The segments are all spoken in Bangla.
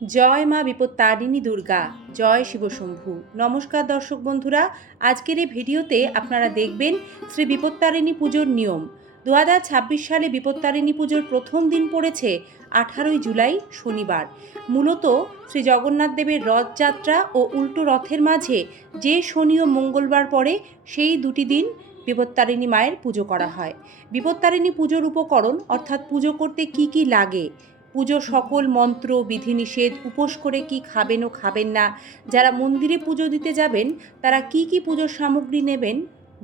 জয় মা বিপত্তারিণী দুর্গা, জয় শিবশম্ভু। নমস্কার দর্শক বন্ধুরা, আজকের এই ভিডিওতে আপনারা দেখবেন শ্রী বিপত্তারিণী পুজোর নিয়ম। 2026 সালে বিপত্তারিণী পুজোর প্রথম দিন পড়েছে 18ই জুলাই শনিবার। মূলত শ্রী জগন্নাথ দেবের রথযাত্রা ও উল্টো রথের মাঝে যে শনি ও মঙ্গলবার পড়ে সেই দুটি দিন বিপত্তারিণী মায়ের পুজো করা হয়। বিপত্তারিণী পুজোর উপকরণ অর্থাৎ পুজো করতে কি কি লাগে, পুজোর সকল মন্ত্র বিধিনিষেধ, উপোস করে কি খাবেন ও খাবেন না, যারা মন্দিরে পুজো দিতে যাবেন তারা কি কি পুজোর সামগ্রী নেবেন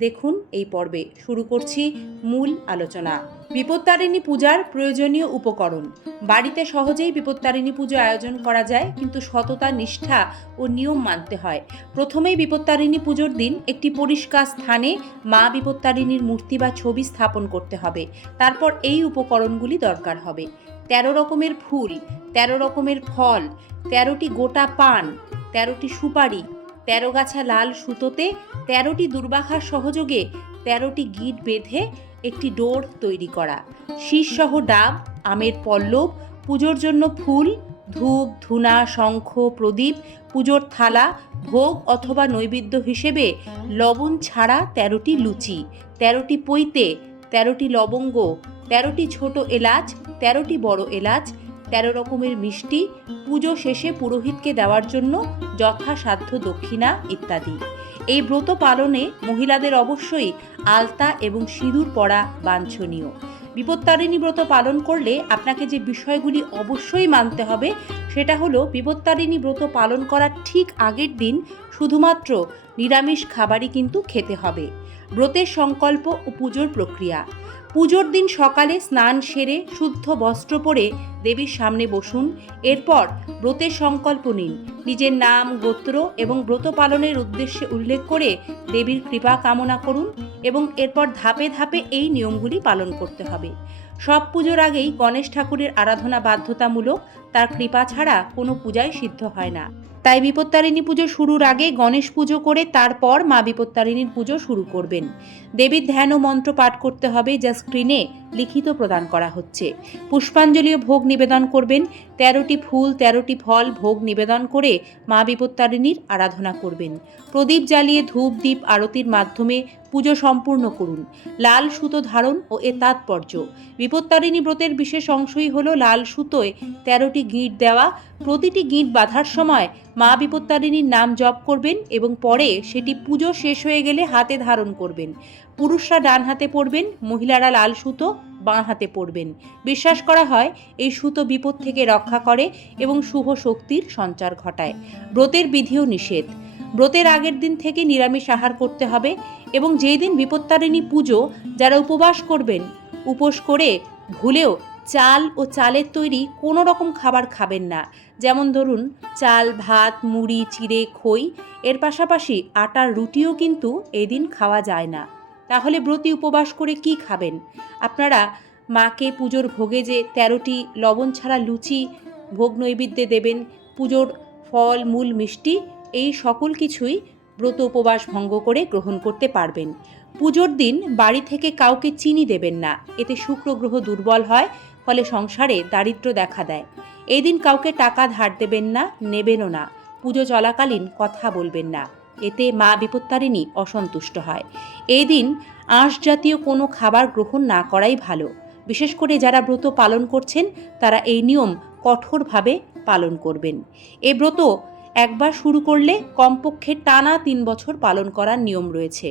দেখুন এই পর্বে। শুরু করছি মূল আলোচনা। বিপত্তারিণী পূজার প্রয়োজনীয় উপকরণ। বাড়িতে সহজেই বিপত্তারিণী পুজো আয়োজন করা যায়, কিন্তু সততা, নিষ্ঠা ও নিয়ম মানতে হয়। প্রথমেই বিপত্তারিণী পুজোর দিন একটি পরিষ্কার স্থানে মা বিপত্তারিণীর মূর্তি বা ছবি স্থাপন করতে হবে। তারপর এই উপকরণগুলি দরকার হবে: 13 রকমের ফুল, 13 রকমের ফল, 13টি গোটা পান, 13টি সুপারি, 13 গাছা লাল সুতোতে 13টি দুর্বাঘার সহযোগে 13টি গিঁট বেঁধে একটি ডোর তৈরি করা, শীষসহ ডাব, আমের পল্লব, পুজোর জন্য ফুল, ধূপ, ধুনা, শঙ্খ, প্রদীপ, পুজোর থালা, ভোগ অথবা নৈবেদ্য হিসেবে লবণ ছাড়া 13টি লুচি, 13টি পৈতে, 13টি লবঙ্গ, 13টি ছোট এলাচ, 13টি বড় এলাচ, 13 রকমের মিষ্টি, পুজো শেষে পুরোহিতকে দেওয়ার জন্য যথাসাধ্য দক্ষিণা ইত্যাদি। এই ব্রত পালনে মহিলাদের অবশ্যই আলতা এবং সিঁদুর পরা বাঞ্ছনীয়। বিপত্তারিণী ব্রত পালন করলে আপনাকে যে বিষয়গুলি অবশ্যই মানতে হবে সেটা হলো, বিপত্তারিণী ব্রত পালন করার ঠিক আগের দিন শুধুমাত্র নিরামিষ খাবারই কিন্তু খেতে হবে। ব্রতের সংকল্প ও পুজোর প্রক্রিয়া। পুজোর দিন সকালে স্নান সেরে শুদ্ধ বস্ত্র পরে দেবীর সামনে বসুন। এরপর ব্রতের সংকল্প নিন। নিজের নাম, গোত্র এবং ব্রত পালনের উদ্দেশ্যে উল্লেখ করে দেবীর কৃপা কামনা করুন এবং এরপর ধাপে ধাপে এই নিয়মগুলি পালন করতে হবে। সব পুজোর আগেই গণেশ ঠাকুরের আরাধনা বাধ্যতামূলক, তার কৃপা ছাড়া কোনো পূজাই সিদ্ধ হয় না। তাই বিপত্তারিণী পুজো শুরুর আগে গণেশ পুজো করে তারপর মা বিপত্তারিণীর পুজো শুরু করবেন। দেবীর ধ্যান ও মন্ত্র পাঠ করতে হবে, যা স্ক্রিনে লিখিত প্রদান করা হচ্ছে। পুষ্পাঞ্জলি ও ভোগ নিবেদন করবেন। 13টি ফুল, 13টি ফল ভোগ নিবেদন করে মা বিপত্তারিণীর আরাধনা করবেন। প্রদীপ জ্বালিয়ে ধূপ দ্বীপ আরতির মাধ্যমে পুজো সম্পূর্ণ করুন। লাল সুতো ধারণ ও এর তাৎপর্য। বিপত্তারিণী ব্রতের বিশেষ অংশই হলো লাল সুতোয় 13টি গিঁট দেওয়া। প্রতিটি গিঁট বাঁধার সময় মা বিপত্তারিণীর নাম জপ করবেন এবং পরে সেটি পুজো শেষ হয়ে গেলে হাতে ধারণ করবেন। পুরুষরা ডান হাতে পরবেন, মহিলারা লাল সুতো বাঁ হাতে পরবেন। বিশ্বাস করা হয় এই সুতো বিপদ থেকে রক্ষা করে এবং শুভ শক্তির সঞ্চার ঘটায়। ব্রতের বিধি ও নিষেধ। ব্রতের আগের দিন থেকে নিরামিষ আহার করতে হবে এবং যেই দিন বিপত্তারিণী পুজো যারা উপবাস করবেন, উপোস করে ভুলেও চাল ও চালের তৈরি কোনো রকম খাবার খাবেন না। যেমন ধরুন চাল, ভাত, মুড়ি, চিড়ে, খই, এর পাশাপাশি আটার রুটিও কিন্তু এদিন খাওয়া যায় না। তাহলে ব্রতী উপবাস করে কি খাবেন? আপনারা মাকে পুজোর ভোগে যে 13টি লবণ ছাড়া লুচি ভোগ নৈবেদ্যে দেবেন, পুজোর ফল, মূল, মিষ্টি, এই সকল কিছুই ব্রত উপবাস ভঙ্গ করে গ্রহণ করতে পারবেন। পুজোর দিন বাড়ি থেকে কাউকে চিনি দেবেন না, এতে শুক্র গ্রহ দুর্বল হয়, ফলে সংসারে দারিদ্র্য দেখা দেয়। এই দিন কাউকে টাকা ধার দেবেন না, নেবেনও না। পুজো চলাকালীন কথা বলবেন না, এতে মা বিপত্তারিণী অসন্তুষ্ট হয়। এই দিন আঁশ জাতীয় কোনো খাবার গ্রহণ না করাই ভালো। বিশেষ করে যারা ব্রত পালন করছেন তারা এই নিয়ম কঠোরভাবে পালন করবেন। এই ব্রত একবার শুরু করলে কমপক্ষে টানা 3 বছর পালন করার নিয়ম রয়েছে।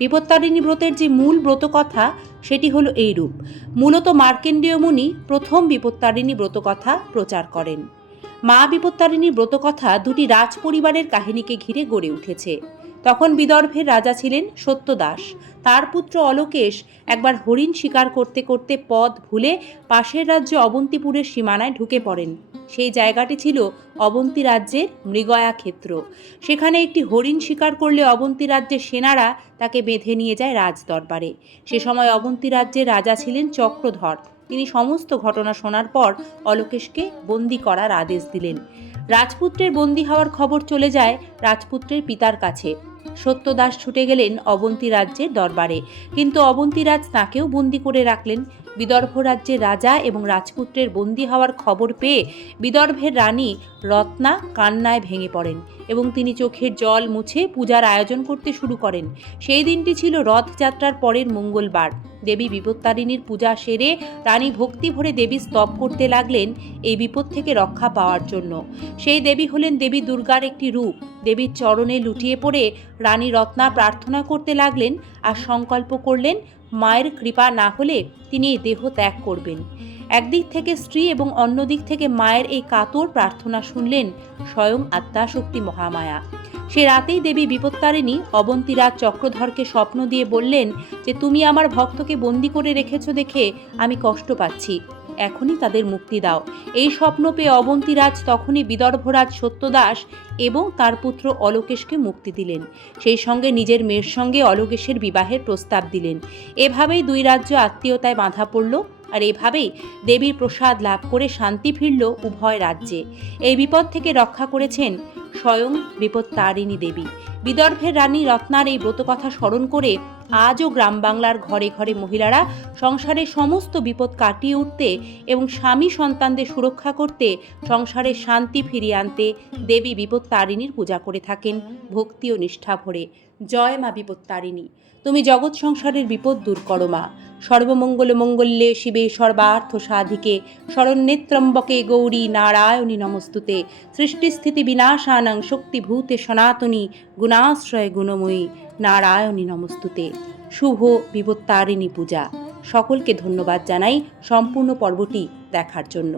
বিপত্তারিণী ব্রতের যে মূল ব্রতকথা সেটি হলো এইরূপ। মূলত মার্কেন্ডেয় মুনি প্রথম বিপত্তারিণী ব্রতকথা প্রচার করেন। মা বিপত্তারিণীর ব্রতকথা দুটি রাজ পরিবারের কাহিনীকে ঘিরে গড়ে উঠেছে। তখন বিদর্ভের রাজা ছিলেন সত্যদাস। তার পুত্র অলোকেশ একবার হরিণ শিকার করতে করতে পথ ভুলে পাশের রাজ্য অবন্তিপুরের সীমানায় ঢুকে পড়েন। সেই জায়গাটি ছিল অবন্তী রাজ্যের মৃগয়া ক্ষেত্র। সেখানে একটি হরিণ শিকার করলে অবন্তী রাজ্যের সেনারা তাকে বেঁধে নিয়ে যায় রাজদরবারে। সে সময় অবন্তী রাজ্যের রাজা ছিলেন চক্রধর। তিনি সমস্ত ঘটনা শোনার পর অলোকেশকে বন্দী করার আদেশ দিলেন। রাজপুত্রের বন্দী হওয়ার খবর চলে যায় রাজপুত্রের পিতার কাছে। সত্যদাস ছুটে গেলেন অবন্তী রাজ্যের দরবারে, কিন্তু অবন্তী রাজ তাঁকেও বন্দী করে রাখলেন। বিদর্ভ রাজ্যের রাজা এবং রাজপুত্রের বন্দী হওয়ার খবর পেয়ে বিদর্ভের রানী রত্না কান্নায় ভেঙে পড়েন এবং তিনি চোখের জল মুছে পূজার আয়োজন করতে শুরু করেন। সেই দিনটি ছিল রথযাত্রার পরের মঙ্গলবার। দেবী বিপত্তারিণীর পূজা সেরে রানী ভক্তি ভরে দেবী স্তব করতে লাগলেন এই বিপদ থেকে রক্ষা পাওয়ার জন্য। সেই দেবী হলেন দেবী দুর্গার একটি রূপ। দেবীর চরণে লুটিয়ে পড়ে রানী রত্না প্রার্থনা করতে লাগলেন আর সংকল্প করলেন মায়ের কৃপা না হলে তিনি এই দেহ ত্যাগ করবেন। একদিক থেকে স্ত্রী এবং অন্য দিক থেকে মায়ের এই কাতর প্রার্থনা শুনলেন স্বয়ং আদ্যাশক্তি মহামায়া। সে রাতেই দেবী বিপত্তারিণী অবন্তীরাজ চক্রধরকে স্বপ্ন দিয়ে বললেন যে তুমি আমার ভক্তকে বন্দী করে রেখেছ দেখে আমি কষ্ট পাচ্ছি, এখনই তাদের মুক্তি দাও। এই স্বপ্ন পেয়ে অবন্তীরাজ তখনই বিদর্ভরাজ সত্যদাস এবং তার পুত্র অলোকেশকে মুক্তি দিলেন। সেই সঙ্গে নিজের মেয়ের সঙ্গে অলোকেশের বিবাহের প্রস্তাব দিলেন। এভাবেই দুই রাজ্য আত্মীয়তায় বাঁধা পড়ল আর এভাবেই দেবীর প্রসাদ লাভ করে শান্তি ফিরল উভয় রাজ্যে। এই বিপদ থেকে রক্ষা করেছেন স্বয়ং বিপত্তারিণী দেবী। বিদর্ভের রানী রত্নার এই ব্রতকথা স্মরণ করে আজও গ্রাম বাংলার ঘরে ঘরে মহিলারা সংসারের সমস্ত বিপদ কাটিয়ে উঠতে এবং স্বামী সন্তানদের সুরক্ষা করতে, সংসারে শান্তি ফিরিয়ে আনতে দেবী বিপত্তারিণীর পূজা করে থাকেন ভক্তি ও নিষ্ঠা ভরে। জয় মা বিপত্তারিণী, তুমি জগৎ সংসারের বিপদ দূর করো মা। সর্বমঙ্গল মঙ্গল্যে শিবে সর্বার্থ সাধিকে শরণ্যে গৌরী নারায়ণী নমস্তুতে। সৃষ্টিস্থিতি বিনাশানাং শক্তিভূতে সনাতনী গুণাশ্রয় গুণময়ী নারায়ণী নমস্তুতে। শুভ বিপত্তারিণী পূজা। সকলকে ধন্যবাদ জানাই সম্পূর্ণ পর্বটি দেখার জন্য।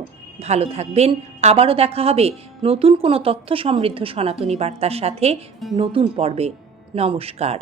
ভালো থাকবেন। আবারও দেখা হবে নতুন কোনো তথ্য সমৃদ্ধ সনাতনী বার্তার সাথে নতুন পর্বে। নমস্কার।